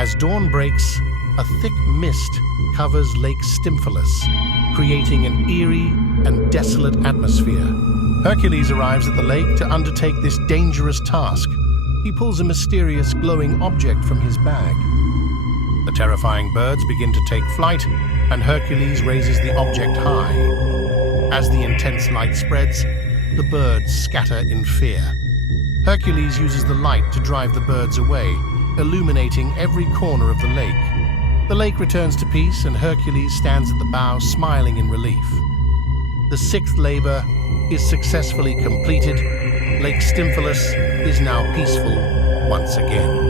As dawn breaks, a thick mist covers Lake Stymphalian, creating an eerie and desolate atmosphere. Hercules arrives at the lake to undertake this dangerous task. He pulls a mysterious glowing object from his bag. The terrifying birds begin to take flight, and Hercules raises the object high. As the intense light spreads, the birds scatter in fear. Hercules uses the light to drive the birds away, illuminating every corner of the lake. The lake returns to peace, and Hercules stands at the bow smiling in relief. The sixth labor is successfully completed. Lake Stymphalian is now peaceful once again.